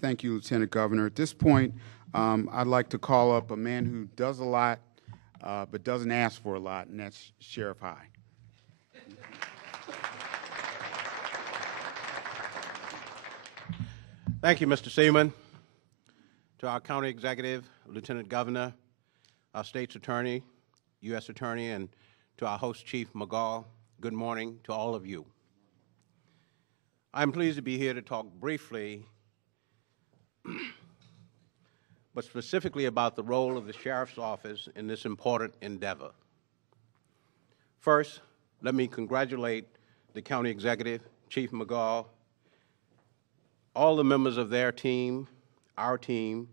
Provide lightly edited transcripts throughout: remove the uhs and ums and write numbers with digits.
Thank you, Lieutenant Governor. At this point, I'd like to call up a man who does a lot, but doesn't ask for a lot, and that's Sheriff High. Thank you, Mr. Seaman. To our County Executive, Lieutenant Governor, our State's Attorney, U.S. Attorney, and to our host, Chief McGaugh, good morning to all of you. I'm pleased to be here to talk briefly, but specifically about the role of the Sheriff's Office in this important endeavor. First, let me congratulate the County Executive, Chief McGaugh, all the members of their team, our team,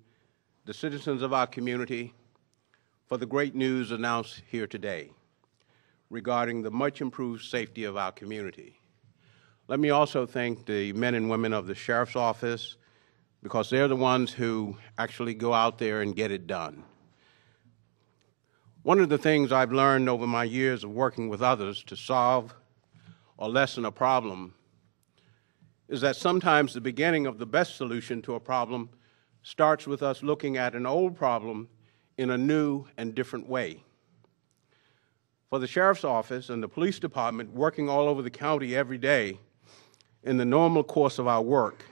the citizens of our community, for the great news announced here today regarding the much improved safety of our community. Let me also thank the men and women of the Sheriff's Office, because they're the ones who actually go out there and get it done. One of the things I've learned over my years of working with others to solve or lessen a problem is that sometimes the beginning of the best solution to a problem starts with us looking at an old problem in a new and different way. For the Sheriff's Office and the Police Department working all over the county every day in the normal course of our work,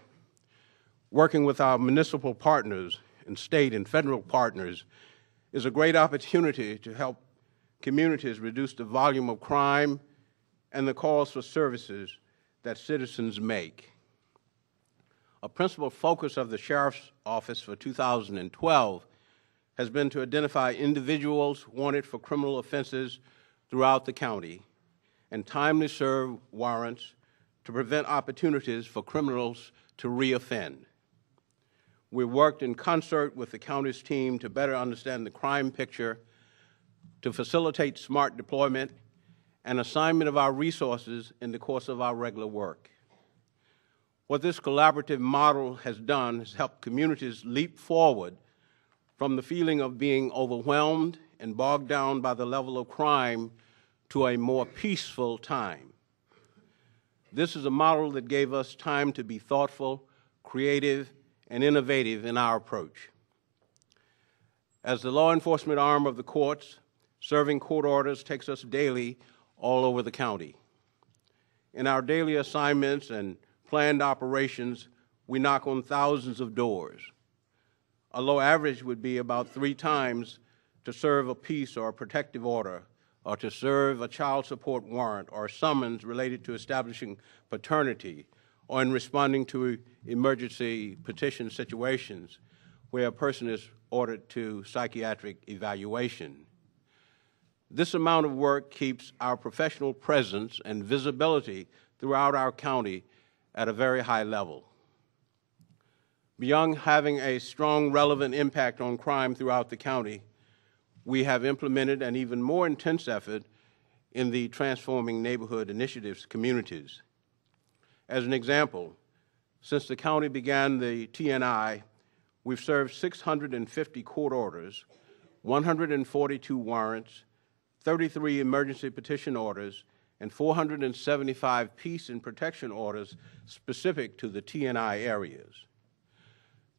working with our municipal partners and state and federal partners is a great opportunity to help communities reduce the volume of crime and the calls for services that citizens make. A principal focus of the Sheriff's Office for 2012 has been to identify individuals wanted for criminal offenses throughout the county and timely serve warrants to prevent opportunities for criminals to reoffend. We worked in concert with the county's team to better understand the crime picture, to facilitate smart deployment and assignment of our resources in the course of our regular work. What this collaborative model has done is help communities leap forward from the feeling of being overwhelmed and bogged down by the level of crime to a more peaceful time. This is a model that gave us time to be thoughtful, creative, and innovative in our approach. As the law enforcement arm of the courts, serving court orders takes us daily all over the county. In our daily assignments and planned operations, we knock on thousands of doors. A low average would be about 3 times to serve a peace or a protective order, or to serve a child support warrant or a summons related to establishing paternity, or in responding to emergency petition situations where a person is ordered to psychiatric evaluation. This amount of work keeps our professional presence and visibility throughout our county at a very high level. Beyond having a strong, relevant impact on crime throughout the county, we have implemented an even more intense effort in the Transforming Neighborhood Initiatives communities. As an example, since the county began the TNI, we've served 650 court orders, 142 warrants, 33 emergency petition orders, and 475 peace and protection orders specific to the TNI areas.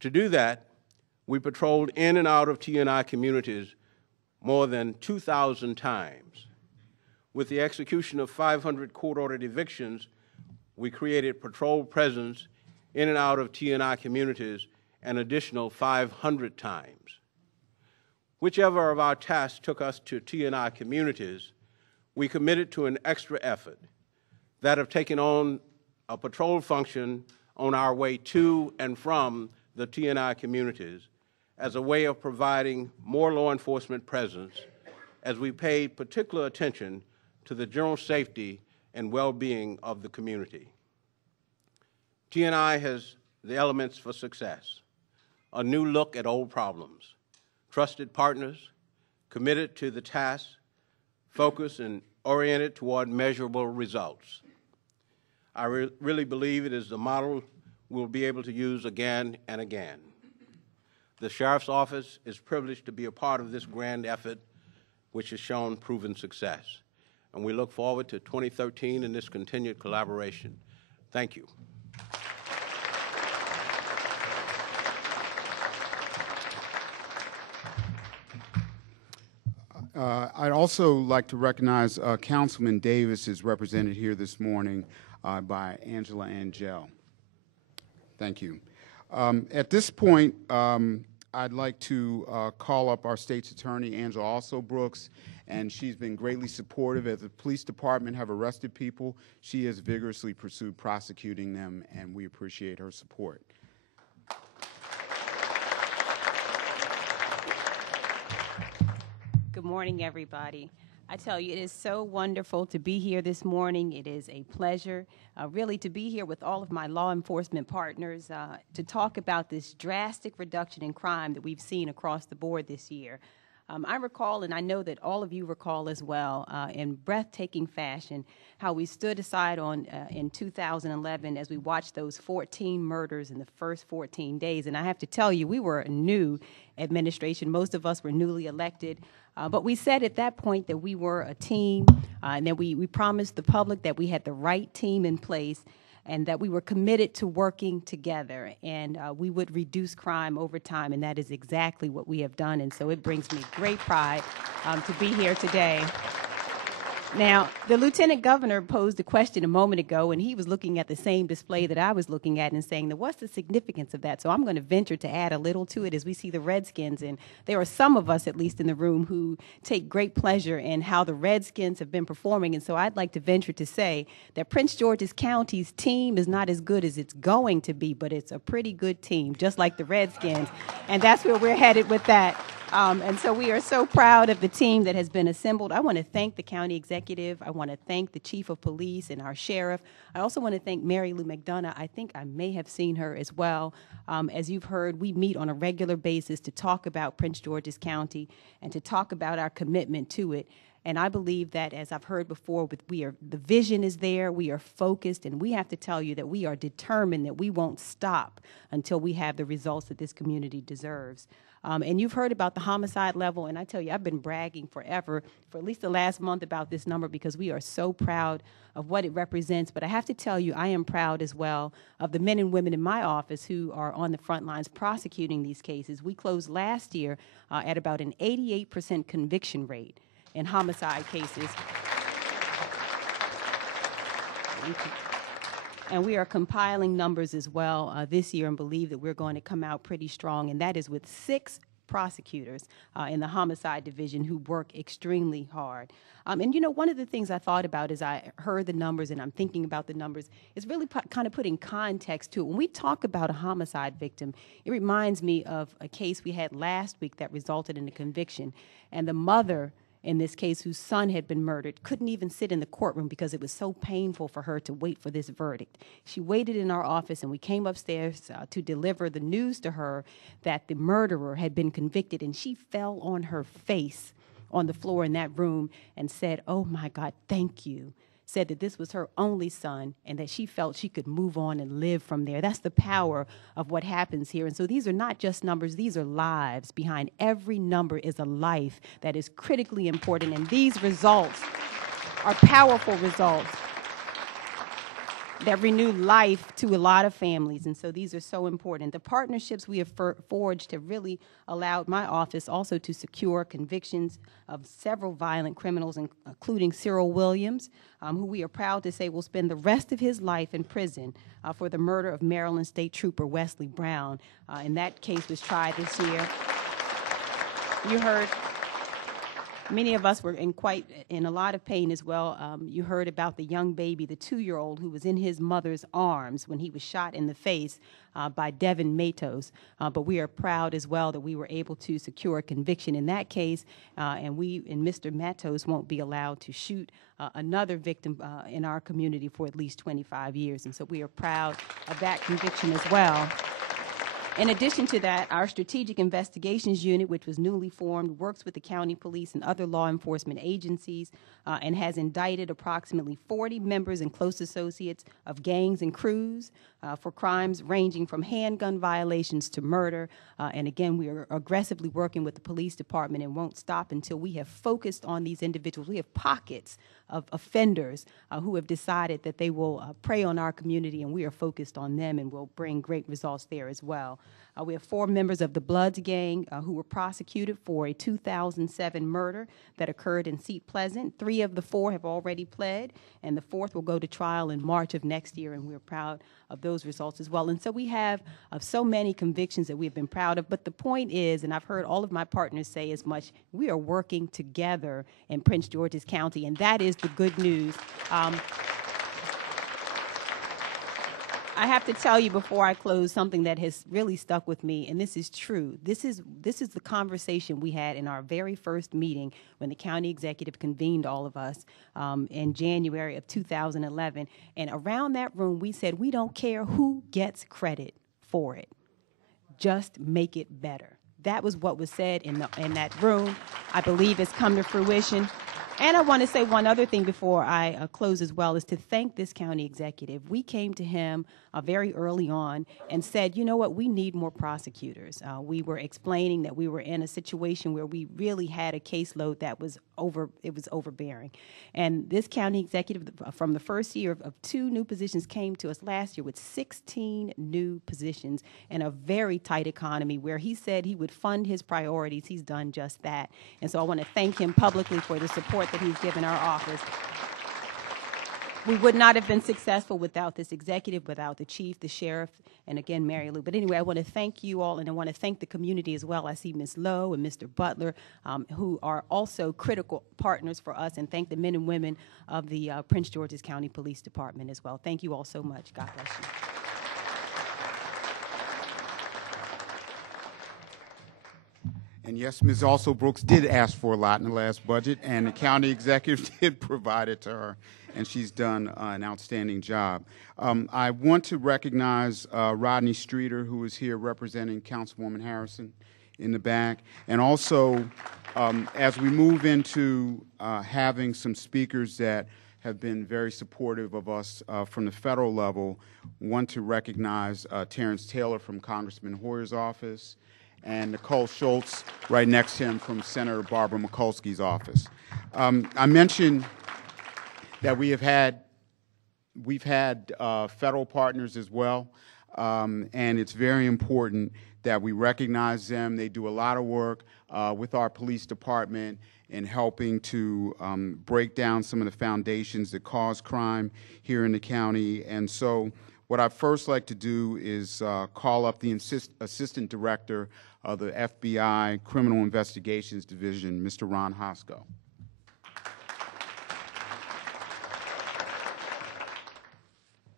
To do that, we patrolled in and out of TNI communities more than 2,000 times. With the execution of 500 court-ordered evictions, we created patrol presence in and out of TNI communities an additional 500 times. Whichever of our tasks took us to TNI communities, we committed to an extra effort, that of taking on a patrol function on our way to and from the TNI communities as a way of providing more law enforcement presence as we paid particular attention to the general safety and well-being of the community. TNI has the elements for success: a new look at old problems, trusted partners, committed to the task, focused and oriented toward measurable results. I really believe it is the model we'll be able to use again and again. The Sheriff's Office is privileged to be a part of this grand effort, which has shown proven success. And we look forward to 2013 and this continued collaboration. Thank you. I'd also like to recognize Councilman Davis is represented here this morning by Angela Angel. Thank you. At this point, I'd like to call up our state's attorney, Angela Also Brooks, and she's been greatly supportive. As the police department have arrested people, she has vigorously pursued prosecuting them, and we appreciate her support. Good morning, everybody. I tell you, it is so wonderful to be here this morning. It is a pleasure, really, to be here with all of my law enforcement partners to talk about this drastic reduction in crime that we've seen across the board this year. I recall, and I know that all of you recall as well, in breathtaking fashion, how we stood aside in 2011 as we watched those 14 murders in the first 14 days. And I have to tell you, we were a new administration. Most of us were newly elected. But we said at that point that we were a team, and that we promised the public that we had the right team in place, and that we were committed to working together, and we would reduce crime over time, and that is exactly what we have done. And so it brings me great pride to be here today. Now, the Lieutenant Governor posed a question a moment ago, and he was looking at the same display that I was looking at and saying, what's the significance of that? So I'm going to venture to add a little to it as we see the Redskins, and there are some of us, at least in the room, who take great pleasure in how the Redskins have been performing, and so I'd like to venture to say that Prince George's County's team is not as good as it's going to be, but it's a pretty good team, just like the Redskins, and that's where we're headed with that. And so we are so proud of the team that has been assembled. I want to thank the county executive. I want to thank the chief of police and our sheriff. I also want to thank Mary Lou McDonough. I think I may have seen her as well. As you've heard, we meet on a regular basis to talk about Prince George's County and to talk about our commitment to it. And I believe that, as I've heard before, the vision is there, we are focused, and we have to tell you that we are determined that we won't stop until we have the results that this community deserves. And you've heard about the homicide level, and I tell you, I've been bragging forever, for at least the last month, about this number because we are so proud of what it represents. But I have to tell you, I am proud as well of the men and women in my office who are on the front lines prosecuting these cases. We closed last year at about an 88% conviction rate in homicide cases. And we are compiling numbers as well this year and believe that we're going to come out pretty strong, and that is with 6 prosecutors in the homicide division who work extremely hard. And you know, one of the things I thought about as I heard the numbers and I'm thinking about the numbers is really kind of putting context to it. When we talk about a homicide victim, it reminds me of a case we had last week that resulted in a conviction, and the mother in this case, whose son had been murdered, couldn't even sit in the courtroom because it was so painful for her to wait for this verdict. She waited in our office, and we came upstairs to deliver the news to her that the murderer had been convicted, and she fell on her face on the floor in that room and said, "Oh my God, thank you." Said that this was her only son and that she felt she could move on and live from there. That's the power of what happens here. And so these are not just numbers, these are lives. Behind every number is a life that is critically important, and these results are powerful results that renew life to a lot of families, and so these are so important. The partnerships we have forged have really allowed my office also to secure convictions of several violent criminals, including Cyril Williams, who we are proud to say will spend the rest of his life in prison for the murder of Maryland State Trooper Wesley Brown. And that case was tried this year. You heard many of us were in a lot of pain as well. You heard about the young baby, the 2-year-old, who was in his mother's arms when he was shot in the face by Devin Matos. But we are proud as well that we were able to secure a conviction in that case, and Mr. Matos won't be allowed to shoot another victim in our community for at least 25 years. And so we are proud of that conviction as well. In addition to that, our Strategic Investigations Unit, which was newly formed, works with the county police and other law enforcement agencies and has indicted approximately 40 members and close associates of gangs and crews for crimes ranging from handgun violations to murder. And again, we are aggressively working with the police department and won't stop until we have focused on these individuals. We have pockets of offenders who have decided that they will prey on our community, and we are focused on them and will bring great results there as well. We have 4 members of the Bloods gang who were prosecuted for a 2007 murder that occurred in Seat Pleasant. 3 of the 4 have already pled, and the 4th will go to trial in March of next year, and we're proud of those results as well. And so we have so many convictions that we've been proud of. But the point is, and I've heard all of my partners say as much, we are working together in Prince George's County, and that is the good news. I have to tell you before I close something that has really stuck with me, and this is true. This is the conversation we had in our very first meeting when the county executive convened all of us in January of 2011. And around that room, we said, we don't care who gets credit for it. Just make it better. That was what was said in that room. I believe it's come to fruition. And I want to say one other thing before I close as well, is to thank this county executive. We came to him very early on and said, you know what, we need more prosecutors. We were explaining that we were in a situation where we really had a caseload that was overbearing. And this county executive, from the first year of 2 new positions, came to us last year with 16 new positions in a very tight economy where he said he would fund his priorities. He's done just that. And so I want to thank him publicly for the support that he's given our office. We would not have been successful without this executive, without the chief, the sheriff, and again, Mary Lou. But anyway, I want to thank you all, and I want to thank the community as well. I see Ms. Lowe and Mr. Butler, who are also critical partners for us, and thank the men and women of the Prince George's County Police Department as well. Thank you all so much. God bless you. And yes, Ms. Alsobrooks did ask for a lot in the last budget, and the county executive did provide it to her, and she's done an outstanding job. I want to recognize Rodney Streeter, who is here representing Councilwoman Harrison in the back. And also, as we move into having some speakers that have been very supportive of us from the federal level, want to recognize Terrence Taylor from Congressman Hoyer's office, and Nicole Schultz right next to him from Senator Barbara Mikulski's office. I mentioned that we've had federal partners as well, and it's very important that we recognize them. They do a lot of work with our police department in helping to break down some of the foundations that cause crime here in the county. And so what I'd first like to do is call up the Assistant Director of the FBI Criminal Investigations Division, Mr. Ron Hosko.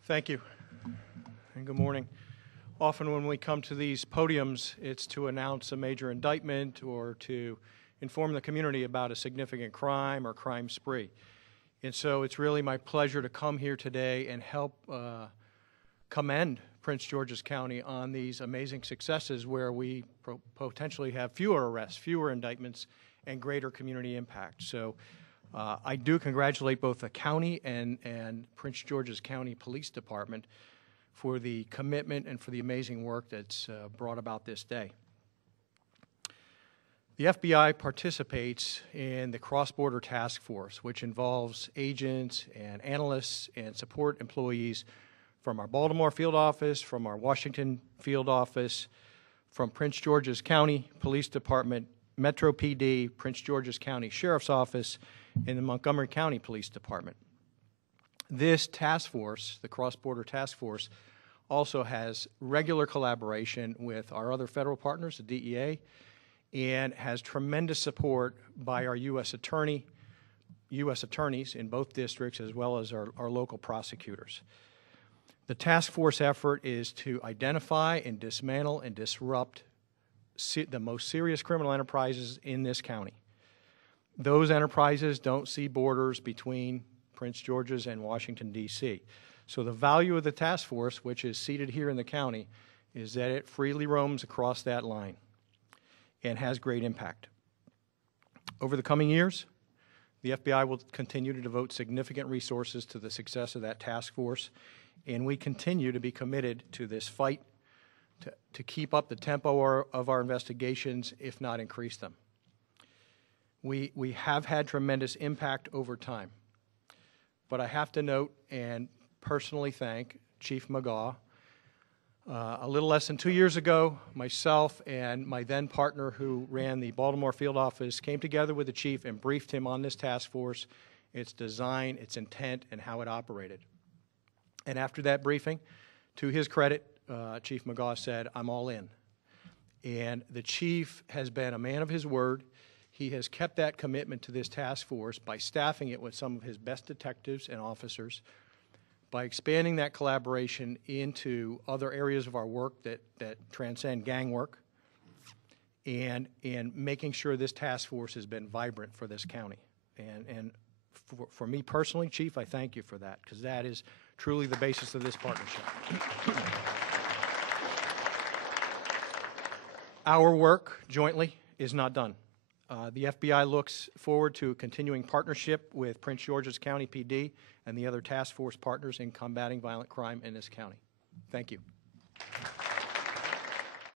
Thank you, and good morning. Often when we come to these podiums, it's to announce a major indictment or to inform the community about a significant crime or crime spree. And so it's really my pleasure to come here today and help commend Prince George's County on these amazing successes where we potentially have fewer arrests, fewer indictments, and greater community impact. So I do congratulate both the county and Prince George's County Police Department for the commitment and for the amazing work that's brought about this day. The FBI participates in the Cross-Border Task Force, which involves agents and analysts and support employees from our Baltimore field office, from our Washington field office, from Prince George's County Police Department, Metro PD, Prince George's County Sheriff's Office, and the Montgomery County Police Department. This task force, the Cross-Border Task Force, also has regular collaboration with our other federal partners, the DEA, and has tremendous support by our U.S. attorneys in both districts, as well as our local prosecutors. The task force effort is to identify and dismantle and disrupt the most serious criminal enterprises in this county. Those enterprises don't see borders between Prince George's and Washington, D.C. So the value of the task force, which is seated here in the county, is that it freely roams across that line and has great impact. Over the coming years, the FBI will continue to devote significant resources to the success of that task force, and we continue to be committed to this fight to keep up the tempo of our investigations, if not increase them. We have had tremendous impact over time, but I have to note and personally thank Chief McGaugh A little less than 2 years ago, myself and my then partner who ran the Baltimore field office came together with the chief and briefed him on this task force, its design, its intent, and how it operated. And after that briefing, to his credit, Chief McGaugh said, "I'm all in." And the chief has been a man of his word. He has kept that commitment to this task force by staffing it with some of his best detectives and officers, by expanding that collaboration into other areas of our work that transcend gang work, and making sure this task force has been vibrant for this county. And for me personally, Chief, I thank you for that, because that is truly the basis of this partnership. Our work jointly is not done. The FBI looks forward to a continuing partnership with Prince George's County PD and the other task force partners in combating violent crime in this county. Thank you.